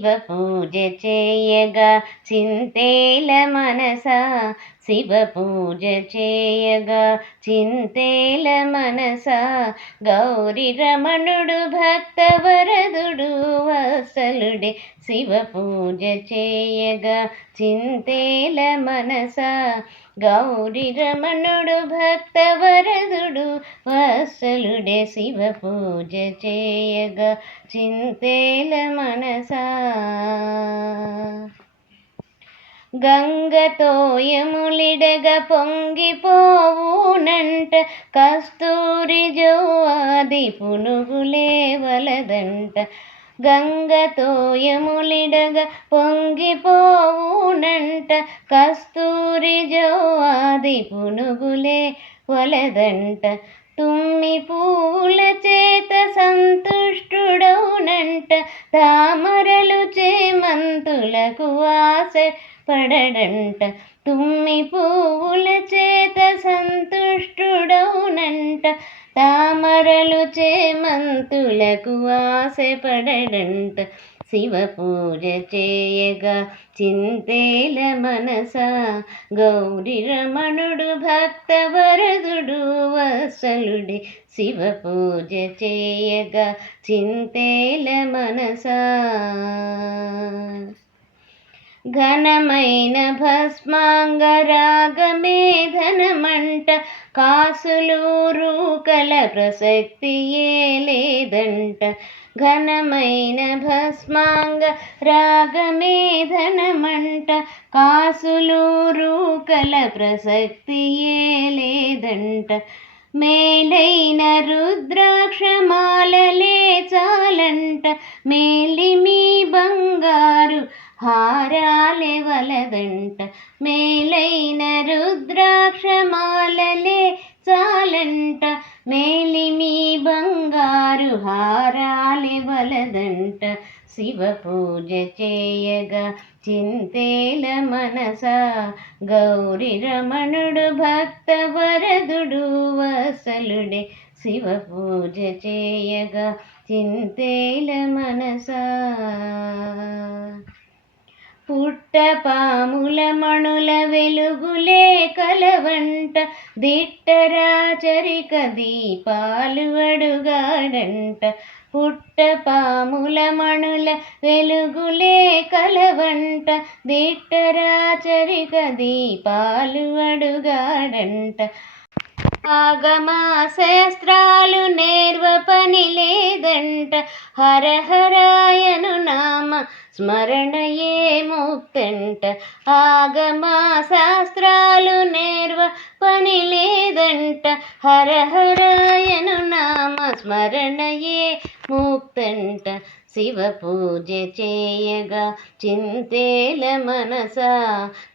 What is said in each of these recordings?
శివ పూజ చేయగా చింతేల మనస. శివ పూజ చేయగా చింతేల మనస. గౌరి రమణుడు భక్తవరదుడు అసలుడే శివ పూజ చేయగా చింతేల మనస. గౌరి రమణుడు భక్త వరదుడు వసలుడే శివ పూజ చేయగా చింతేల మనసా. గంగతోయములిడగ పొంగిపోవునంట కస్తూరి జోవాది పునుగులే వలదంట. గంగతో యములిడగ పొంగిపోవునంట కస్తూరి జోవాది పునుగులే వలదంట. తుమ్మి పూల చేత పడడంట. తుమ్మి పువ్వుల చేత సంతుష్టుడౌనంట తామరలు చేమంతులకు ఆశపడడంట. శివ పూజ చేయగా చింతేల మనస. గౌరి రమణుడు భక్త వరదుడు వసలుడి శివ పూజ చేయగా చింతేల మనస. ఘనమైన భస్మాంగరాగమేధనమంట కాసులూరు కల ప్రసక్తియే లేదంట. ఘనమైన భస్మాంగ రాగమేధనమంట కాసులూరు కల ప్రసక్తియే లేదంట. మేలైన రుద్రాక్షమాలలే చాలంట. మేలిమి బంగారు హా వలదంట మేలైన రుద్రాక్షమాలలే చాలంట మేలిమి బంగారు హారాలెవలదంట శివ పూజ చేయగా చింతేల మనస గౌరి రమణుడు భక్త వరదుడు వసలుడే. శివ పూజ చేయగా చింతేల మనసా. పుట్టపాముల మణుల వెలుగులే కలవంట. దిట్టరాచరిక దీపాలు అడుగాడంట. పుట్టపాముల మణుల వెలుగులే కలవంట. దిట్టరాచరిక దీపాలు అడుగాడంట. ఆగమా శాస్త్రాలు నేర్వ పని లేదంట. హరహరాయను నామ స్మరణయే ముక్కంట ఆగమా శాస్త్రాలు నేర్వ పని లేదంట. హర హరహరాయను నామ స్మరణయే ముక్తంట శివ పూజ చేయగా చింతేల మనస.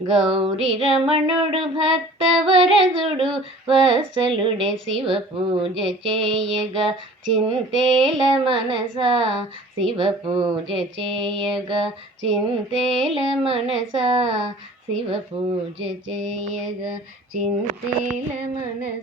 గౌరీ రమణుడు భక్తవరదుడు వసలుడే శివ పూజ చేయగా చింతేల మనస. శివ పూజ చేయగా చింతేల మనస. శివ పూజ చేయగా చింతేల మనస.